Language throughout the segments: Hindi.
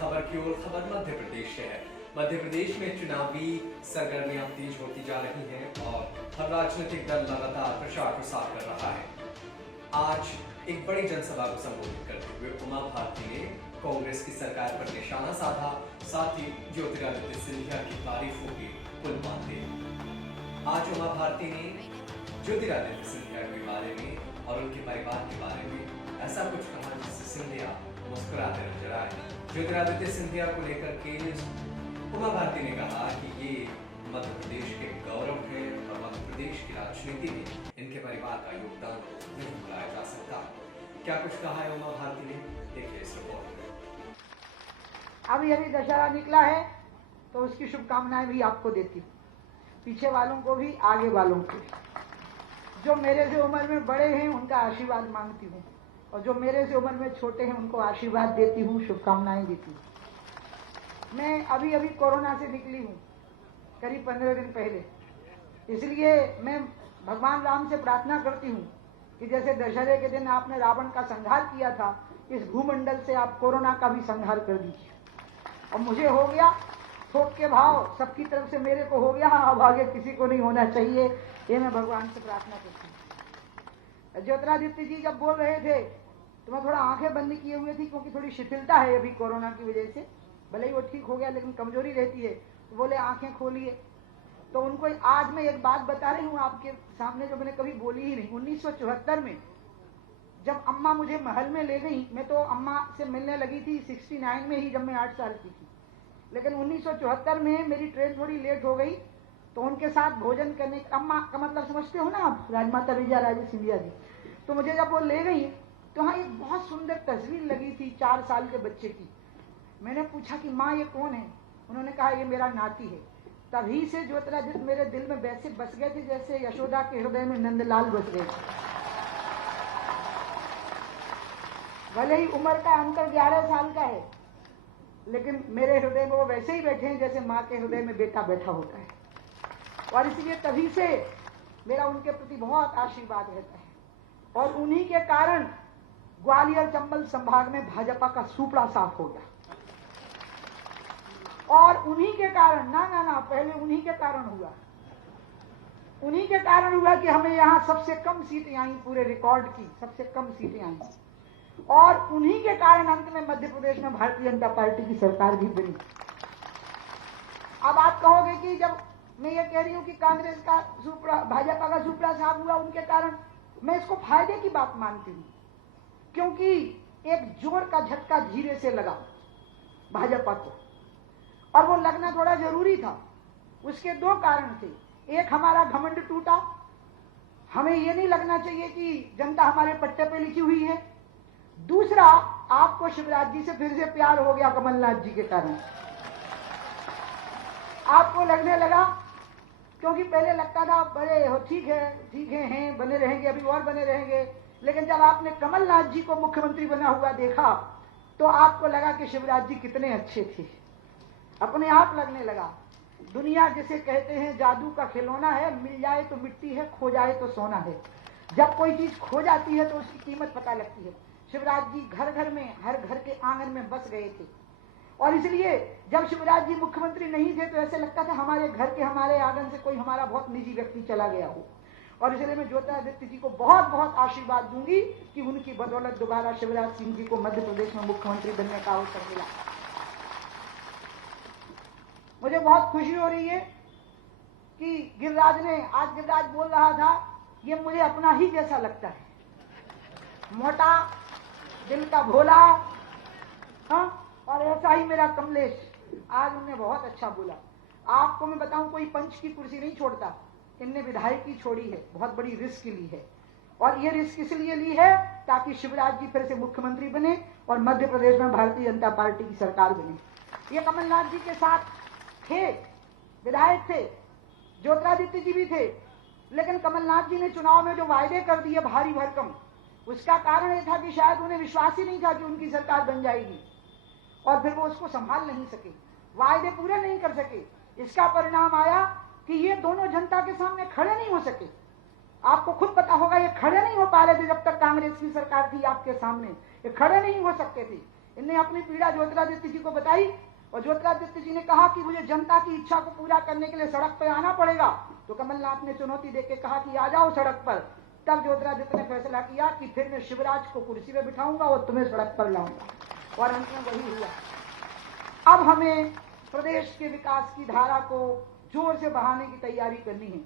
खबर की ओर। खबर मध्य प्रदेश से है। मध्य प्रदेश में चुनावी सरगर्मियां तेज होती जा रही हैं और हर राजनीतिक दल लगातार प्रचार प्रसार कर रहा है। आज एक बड़ी जनसभा को संबोधित करते हुए उमा भारती ने कांग्रेस की सरकार पर निशाना साधा, साथ ही ज्योतिरादित्य सिंधिया की तारीफों की पुल बांधे। आज उमा भारती ने ज्योतिरादित्य सिंधिया के बारे में और उनके परिवार के बारे में ऐसा कुछ कहा जिससे सिंधिया मुस्कुराते नजर आए। ज्योतिरादित्य सिंधिया को लेकर के उमा भारती ने कहा कि ये मध्य प्रदेश के गौरव है और मध्य प्रदेश की राजनीति में इनके परिवार का योगदान नहीं भुलाया जा सकता। क्या कुछ कहा है उमा भारती ने, देखिए इस रिपोर्ट में। अभी अभी दशहरा निकला है तो उसकी शुभकामनाएं भी आपको देती हूँ, पीछे वालों को भी, आगे वालों को भी। जो मेरे से उम्र में बड़े हैं उनका आशीर्वाद मांगती हूँ और जो मेरे से उम्र में छोटे हैं उनको आशीर्वाद देती हूँ, शुभकामनाएं देती हूँ। मैं अभी अभी कोरोना से निकली हूँ, करीब 15 दिन पहले। इसलिए मैं भगवान राम से प्रार्थना करती हूँ कि जैसे दशहरे के दिन आपने रावण का संहार किया था, इस भूमंडल से आप कोरोना का भी संहार कर दीजिए। और मुझे हो गया, थोक के भाव सबकी तरफ से मेरे को हो गया, अब आगे किसी को नहीं होना चाहिए, ये मैं भगवान से प्रार्थना करती हूँ। ज्योतिरादित्य जी जब बोल रहे थे तो मैं थोड़ा आंखें बंद किए हुए थी, क्योंकि थोड़ी शिथिलता है अभी कोरोना की वजह से। भले ही वो ठीक हो गया लेकिन कमजोरी रहती है, तो बोले आंखें खोलिए। तो उनको आज मैं एक बात बता रही हूँ आपके सामने जो मैंने कभी बोली ही नहीं। 1974 में जब अम्मा मुझे महल में ले गई, मैं तो अम्मा से मिलने लगी थी 69 में ही, जब मैं 8 साल की थी। लेकिन 1974 में मेरी ट्रेन थोड़ी लेट हो गई, तो उनके साथ भोजन करने, अम्मा का मतलब समझते हो ना आप, राजमाता विजया राजे सिंधिया जी। तो मुझे जब वो ले गई तो वहाँ एक बहुत सुंदर तस्वीर लगी थी 4 साल के बच्चे की। मैंने पूछा कि माँ ये कौन है? उन्होंने कहा ये मेरा नाती है। तभी से ज्योतिरादित्य मेरे दिल में वैसे बस गए थे जैसे यशोदा के हृदय में नंदलाल बस गए थे। भले ही उम्र का अंतर 11 साल का है, लेकिन मेरे हृदय में वो वैसे ही बैठे हैं जैसे माँ के हृदय में बेटा बैठा होता है। और इसलिए तभी से मेरा उनके प्रति बहुत आशीर्वाद रहता है। और उन्हीं के कारण ग्वालियर चंबल संभाग में भाजपा का सुपड़ा साफ हो गया। और उन्हीं के कारण पहले उन्हीं के कारण हुआ। उन्हीं के कारण हुआ कि हमें यहाँ सबसे कम सीटें आई, पूरे रिकॉर्ड की सबसे कम सीटें आई। और उन्हीं के कारण अंत में मध्य प्रदेश में भारतीय जनता पार्टी की सरकार भी बनी। अब आप कहोगे कि जब मैं ये कह रही हूं कि कांग्रेस का सुपड़ा, भाजपा का सुपड़ा साफ हुआ उनके कारण, मैं इसको फायदे की बात मानती हूं, क्योंकि एक जोर का झटका धीरे से लगा भाजपा को, और वो लगना थोड़ा जरूरी था। उसके 2 कारण थे। एक, हमारा घमंड टूटा, हमें ये नहीं लगना चाहिए कि जनता हमारे पट्टे पे लिखी हुई है। दूसरा, आपको शिवराज जी से फिर से प्यार हो गया कमलनाथ जी के कारण। आपको लगने लगा, क्योंकि पहले लगता था बड़े हो, ठीक है हैं, बने रहेंगे, अभी और बने रहेंगे। लेकिन जब आपने कमलनाथ जी को मुख्यमंत्री बना हुआ देखा तो आपको लगा कि शिवराज जी कितने अच्छे थे। अपने आप लगने लगा। दुनिया जिसे कहते हैं जादू का खिलौना है, मिल जाए तो मिट्टी है, खो जाए तो सोना है। जब कोई चीज खो जाती है तो उसकी कीमत पता लगती है। शिवराज जी घर घर में, हर घर के आंगन में बस गए थे। और इसलिए जब शिवराज जी मुख्यमंत्री नहीं थे तो ऐसे लगता था हमारे घर के, हमारे आंगन से कोई हमारा बहुत निजी व्यक्ति चला गया हो। और इसलिए मैं ज्योतिरादित्य जी को बहुत बहुत आशीर्वाद दूंगी कि उनकी बदौलत दोबारा शिवराज सिंह जी को मध्य प्रदेश में मुख्यमंत्री बनने का अवसर मिला। मुझे बहुत खुशी हो रही है कि गिरिराज बोल रहा था, ये मुझे अपना ही जैसा लगता है, मोटा, दिल का भोला, हाँ, और ऐसा ही मेरा कमलेश। आज उन्होंने बहुत अच्छा बोला। आपको मैं बताऊं, कोई पंच की कुर्सी नहीं छोड़ता, इनने विधायकी छोड़ी है, बहुत बड़ी रिस्क ली है। और ये रिस्क इसलिए ली है ताकि शिवराज जी फिर से मुख्यमंत्री बने और मध्य प्रदेश में भारतीय जनता पार्टी की सरकार बने। ये कमलनाथ जी के साथ थे, विधायक थे, ज्योतिरादित्य जी भी थे, लेकिन कमलनाथ जी ने चुनाव में जो वायदे कर दिए भारी भरकम, उसका कारण यह था कि शायद उन्हें विश्वास ही नहीं था कि उनकी सरकार बन जाएगी, और फिर वो उसको संभाल नहीं सके, वायदे पूरे नहीं कर सके। इसका परिणाम आया कि ये दोनों जनता के सामने खड़े नहीं हो सके। आपको खुद पता होगा, ये खड़े नहीं हो पा रहे थे जब तक कांग्रेस की सरकार थी आपके सामने, ये खड़े नहीं हो सकते थे। इनने अपनी पीड़ा ज्योतिरादित्य जी को बताई और ज्योतिरादित्य जी ने कहा कि मुझे जनता की इच्छा को पूरा करने के लिए सड़क पर आना पड़ेगा। तो कमलनाथ ने चुनौती देके कहा कि आ जाओ सड़क पर। तब ज्योतिरादित्य ने फैसला किया कि फिर मैं शिवराज को कुर्सी पे बिठाऊंगा और तुम्हें सड़क पर लाऊंगा, और अंत में वही हुआ। अब हमें प्रदेश के विकास की धारा को जोर से बढ़ाने की तैयारी करनी है।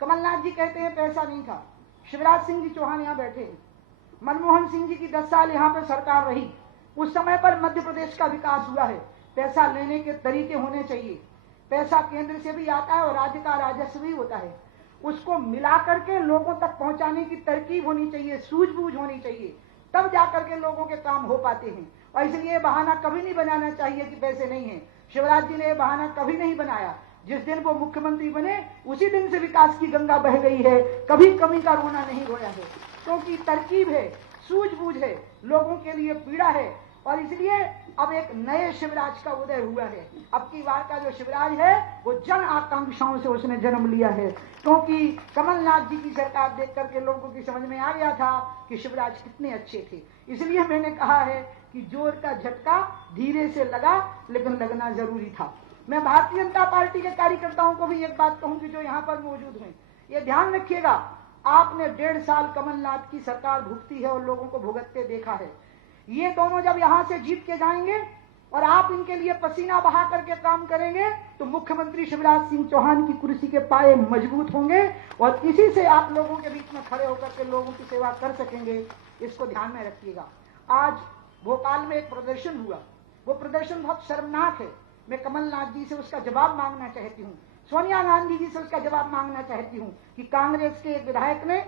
कमलनाथ जी कहते हैं पैसा नहीं था, शिवराज सिंह जी चौहान यहाँ बैठे हैं, मनमोहन सिंह जी की 10 साल यहाँ पे सरकार रही, उस समय पर मध्य प्रदेश का विकास हुआ है। पैसा लेने के तरीके होने चाहिए, पैसा केंद्र से भी आता है और राज्य का राजस्व भी होता है, उसको मिला करके लोगों तक पहुंचाने की तरकीब होनी चाहिए, सूझबूझ होनी चाहिए, तब जाकर के लोगों के काम हो पाते हैं। और इसलिए बहाना कभी नहीं बनाना चाहिए कि पैसे नहीं है। शिवराज जी ने यह बहाना कभी नहीं बनाया। जिस दिन वो मुख्यमंत्री बने उसी दिन से विकास की गंगा बह गई है, कभी कमी का रोना नहीं रोया है, क्योंकि तरकीब है, सूझबूझ है, लोगों के लिए पीड़ा है। और इसलिए अब एक नए शिवराज का उदय हुआ है। अब की बार का जो शिवराज है वो जन आकांक्षाओं से उसने जन्म लिया है, क्योंकि कमलनाथ जी की सरकार देख करके लोगों की समझ में आ गया था कि शिवराज कितने अच्छे थे। इसलिए मैंने कहा है कि जोर का झटका धीरे से लगा, लेकिन लगना जरूरी था। मैं भारतीय जनता पार्टी के कार्यकर्ताओं को भी एक बात कहूंगी जो यहाँ पर मौजूद हैं, ये ध्यान रखिएगा, आपने 1.5 साल कमलनाथ की सरकार भुगती है और लोगों को भुगतते देखा है। ये दोनों जब यहां से जीत के जाएंगे और आप इनके लिए पसीना बहा करके काम करेंगे तो मुख्यमंत्री शिवराज सिंह चौहान की कुर्सी के पाए मजबूत होंगे और इसी से आप लोगों के बीच में खड़े होकर के लोगों की सेवा कर सकेंगे। इसको ध्यान में रखिएगा। आज भोपाल में एक प्रदर्शन हुआ, वो प्रदर्शन बहुत शर्मनाक है। मैं कमलनाथ जी से उसका जवाब मांगना चाहती हूँ, सोनिया गांधी जी से उसका जवाब मांगना चाहती हूँ कि कांग्रेस के एक विधायक ने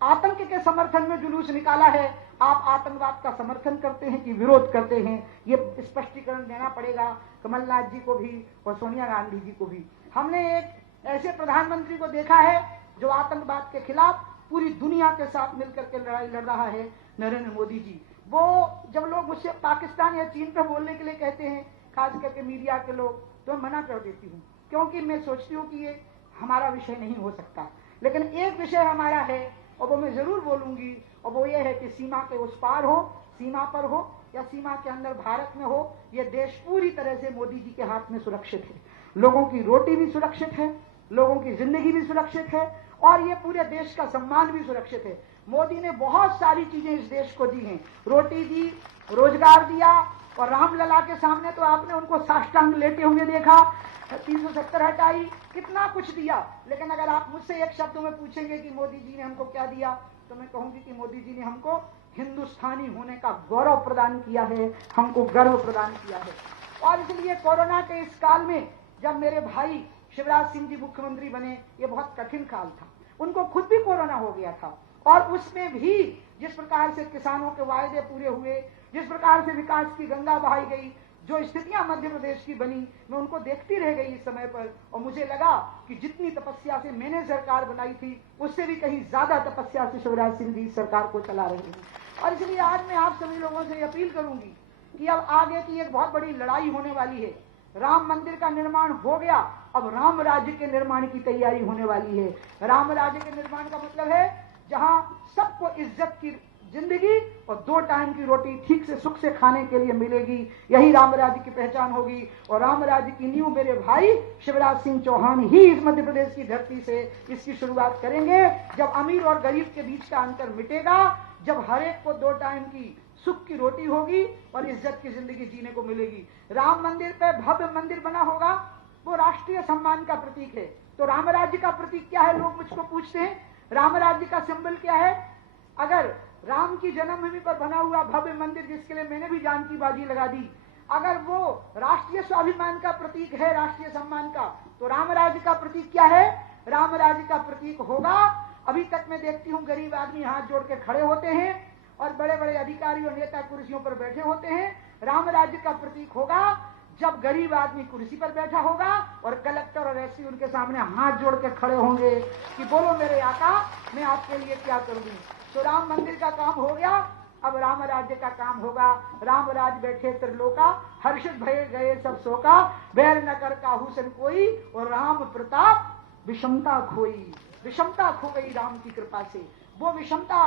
आतंक के समर्थन में जुलूस निकाला है। आप आतंकवाद का समर्थन करते हैं कि विरोध करते हैं, ये स्पष्टीकरण देना पड़ेगा कमलनाथ जी को भी और सोनिया गांधी जी को भी। हमने एक ऐसे प्रधानमंत्री को देखा है जो आतंकवाद के खिलाफ पूरी दुनिया के साथ मिलकर के लड़ाई लड़ रहा है, नरेंद्र मोदी जी। वो जब लोग मुझसे पाकिस्तान या चीन पर बोलने के लिए कहते हैं, खास करके मीडिया के लोग, तो मैं मना कर देती हूँ, क्योंकि मैं सोचती हूँ कि ये हमारा विषय नहीं हो सकता। लेकिन एक विषय हमारा है और वो मैं जरूर बोलूंगी, और वो ये है कि सीमा के उस पार हो, सीमा पर हो या सीमा के अंदर भारत में हो, ये देश पूरी तरह से मोदी जी के हाथ में सुरक्षित है। लोगों की रोटी भी सुरक्षित है, लोगों की जिंदगी भी सुरक्षित है और ये पूरे देश का सम्मान भी सुरक्षित है। मोदी ने बहुत सारी चीजें इस देश को दी हैं, रोटी दी, रोजगार दिया, और रामलला के सामने तो आपने उनको साष्टांग लेटे होंगे देखा, 370 हटाई, कितना कुछ दिया। लेकिन अगर आप मुझसे एक शब्द में पूछेंगे कि मोदी जी ने हमको क्या दिया, तो मैं कहूंगी कि मोदी जी ने हमको हिंदुस्तानी होने का गौरव प्रदान किया है, हमको गर्व प्रदान किया है। और इसलिए कोरोना के इस काल में जब मेरे भाई शिवराज सिंह जी मुख्यमंत्री बने, ये बहुत कठिन काल था, उनको खुद भी कोरोना हो गया था, और उसमें भी जिस प्रकार से किसानों के वायदे पूरे हुए, जिस प्रकार से विकास की गंगा बहाई गई, जो स्थितियां मध्य प्रदेश की बनी, मैं उनको देखती रह गई इस समय पर, और मुझे लगा कि जितनी तपस्या से मैंने सरकार बनाई थी उससे भी कहीं ज्यादा तपस्या से शिवराज सिंह जी सरकार को चला रहे हैं। और इसलिए आज मैं आप सभी लोगों से अपील करूंगी कि अब आगे की एक बहुत बड़ी लड़ाई होने वाली है। राम मंदिर का निर्माण हो गया, अब राम राज्य के निर्माण की तैयारी होने वाली है। राम राज्य के निर्माण का मतलब है जहां सबको इज्जत की जिंदगी और 2 टाइम की रोटी ठीक से सुख से खाने के लिए मिलेगी, यही राम राज्य की पहचान होगी। और राम राज्य की नींव मेरे भाई शिवराज सिंह चौहान ही इस मध्य प्रदेश की धरती से इसकी शुरुआत करेंगे। जब अमीर और गरीब के बीच का अंतर मिटेगा, जब हर एक को 2 टाइम की सुख की रोटी होगी और इज्जत की जिंदगी जीने को मिलेगी। राम मंदिर पे भव्य मंदिर बना होगा, वो राष्ट्रीय सम्मान का प्रतीक है। तो राम राज्य का प्रतीक क्या है, लोग मुझको पूछते हैं, राम राज्य का सिंबल क्या है? अगर राम की जन्मभूमि पर बना हुआ भव्य मंदिर, जिसके लिए मैंने भी जान की बाजी लगा दी, अगर वो राष्ट्रीय स्वाभिमान का प्रतीक है, राष्ट्रीय सम्मान का, तो राम राज्य का प्रतीक क्या है? राम राज्य का प्रतीक होगा, अभी तक मैं देखती हूँ गरीब आदमी हाथ जोड़ के खड़े होते हैं और बड़े बड़े अधिकारी और नेता कुर्सियों पर बैठे होते हैं। राम राज्य का प्रतीक होगा जब गरीब आदमी कुर्सी पर बैठा होगा और कलेक्टर और एसपी उनके सामने हाथ जोड़ के खड़े होंगे कि बोलो मेरे आका, मैं आपके लिए क्या कर दूं। तो राम मंदिर का काम हो गया, अब राम राज्य का काम होगा। राम राज बैठे त्रिलोका, हर्षित भये गए सब शोका, बैर न कर काहू सन कोई, और राम प्रताप विषमता खोई। विषमता खो गई राम की कृपा से। वो विषमता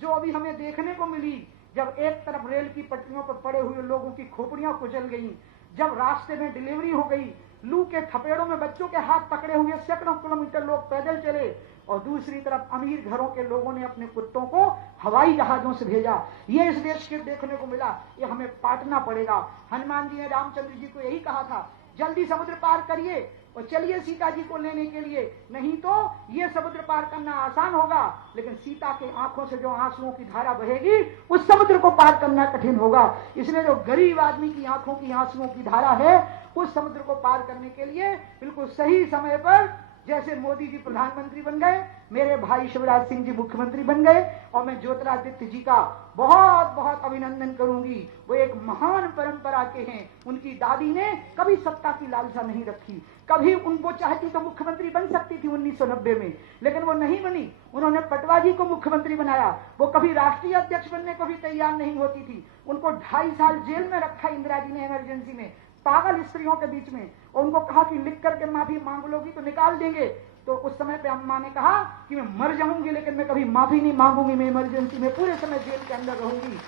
जो अभी हमें देखने को मिली जब एक तरफ रेल की पटरियों पर पड़े हुए लोगों की खोपड़ियां कुचल गईं, जब रास्ते में डिलीवरी हो गई, लू के थपेड़ों में बच्चों के हाथ पकड़े हुए सैकड़ों किलोमीटर लोग पैदल चले, और दूसरी तरफ अमीर घरों के लोगों ने अपने कुत्तों को हवाई जहाजों से भेजा। ये इस देश के देखने को मिला, ये हमें पाटना पड़ेगा। हनुमान जी ने रामचंद्र जी को यही कहा था, जल्दी समुद्र पार करिए और चलिए सीता जी को लेने के लिए, नहीं तो ये समुद्र पार करना आसान होगा, लेकिन सीता के आंखों से जो आंसुओं की धारा बहेगी उस समुद्र को पार करना कठिन होगा। इसलिए जो गरीब आदमी की आंखों की आंसुओं की धारा है, उस समुद्र को पार करने के लिए बिल्कुल सही समय पर, जैसे मोदी जी प्रधानमंत्री बन गए, मेरे भाई शिवराज सिंह जी मुख्यमंत्री बन गए, और मैं ज्योतिरादित्य जी का बहुत बहुत अभिनंदन करूंगी। वो एक महान परंपरा के हैं। उनकी दादी ने कभी सत्ता की लालसा नहीं रखी, कभी उनको चाहती तो मुख्यमंत्री बन सकती थी 1990 में, लेकिन वो नहीं बनी। उन्होंने पटवा जी को मुख्यमंत्री बनाया, वो कभी राष्ट्रीय अध्यक्ष बनने को भी तैयार नहीं होती थी। उनको 2.5 साल जेल में रखा इंदिरा जी ने इमरजेंसी में, पागल स्त्रियों के बीच में, और उनको कहा कि लिख करके माफी मांग लोगी तो निकाल देंगे। तो उस समय पे अम्मा ने कहा कि मैं मर जाऊंगी लेकिन मैं कभी माफी नहीं मांगूंगी, मैं इमरजेंसी में पूरे समय जेल के अंदर रहूंगी।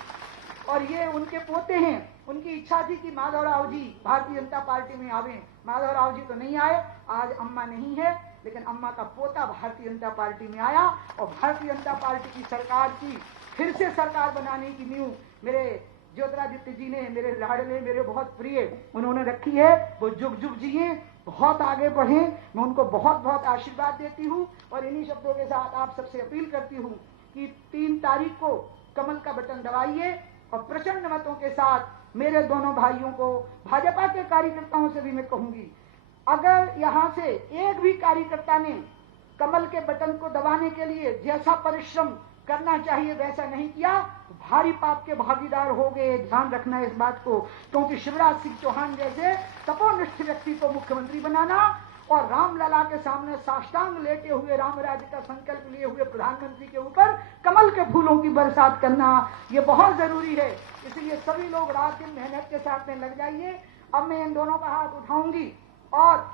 और ये उनके पोते हैं, उनकी इच्छा थी कि माधवराव जी भारतीय जनता पार्टी में आवे। माधवराव जी तो नहीं आए, आज अम्मा नहीं है, लेकिन अम्मा का पोता भारतीय जनता पार्टी में आया, और भारतीय जनता पार्टी की सरकार की फिर से सरकार बनाने की नींव मेरे ज्योतिरादित्य जी ने, मेरे लाडले, मेरे बहुत प्रिय, उन्होंने रखी है। वो जुग जुग जिए, बहुत आगे बढ़े, मैं उनको बहुत बहुत आशीर्वाद देती हूँ। और इन्हीं शब्दों के साथ आप सबसे अपील करती हूँ कि 3 तारीख को कमल का बटन दबाइए, और प्रचंड मतों के साथ मेरे दोनों भाइयों को, भाजपा के कार्यकर्ताओं से भी मैं कहूंगी, अगर यहाँ से एक भी कार्यकर्ता ने कमल के बटन को दबाने के लिए जैसा परिश्रम करना चाहिए वैसा नहीं किया, तो भारी पाप के भागीदार हो गए। ध्यान रखना इस बात को, क्योंकि शिवराज सिंह चौहान जैसे तपोनिष्ठ व्यक्ति को मुख्यमंत्री बनाना और रामलला के सामने साष्टांग लेटे हुए राम राज्य का संकल्प लिए हुए प्रधानमंत्री के ऊपर कमल के फूलों की बरसात करना, ये बहुत जरूरी है। इसलिए सभी लोग रात दिन मेहनत के साथ में लग जाइए। अब मैं इन दोनों का हाथ उठाऊंगी और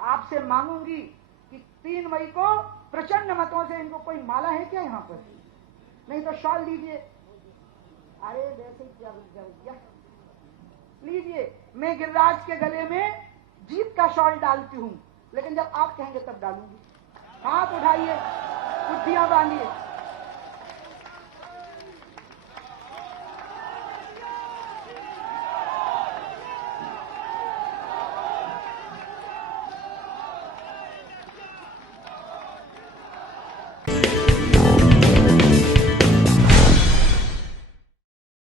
आपसे मांगूंगी कि 3 मई को प्रचंड मतों से, इनको कोई माला है क्या यहाँ पर? नहीं तो शॉल दीजिए। अरे वैसे लीजिए, मैं गिरिराज के गले में जीत का शॉल डालती हूँ, लेकिन जब आप कहेंगे तब डालूंगी। हाथ उठाइए, कुर्सियां बांधिए।